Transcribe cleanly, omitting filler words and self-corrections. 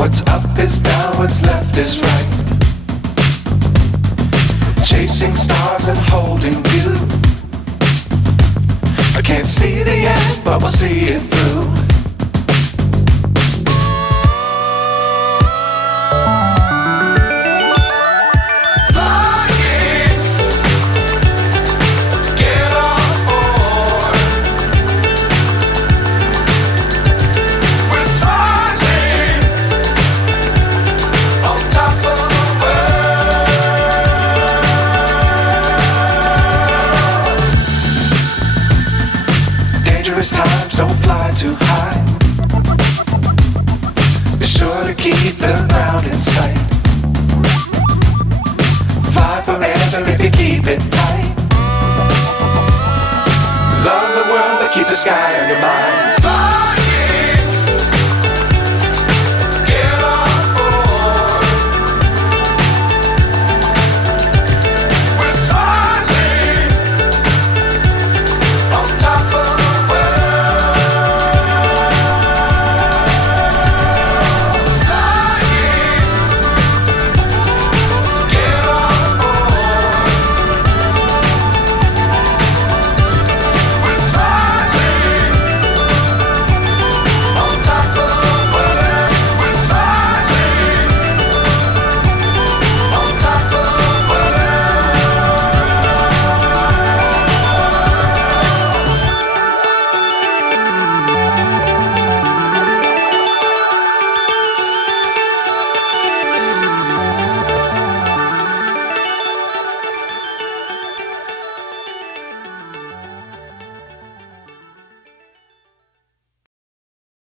What's up is down, what's left is right. Chasing stars and holding you. I can't see the end, but we'll see it through. Times don't fly too high. Be sure to keep the ground in sight. Fly forever if you keep it tight. Love the world but keep the sky on your mind.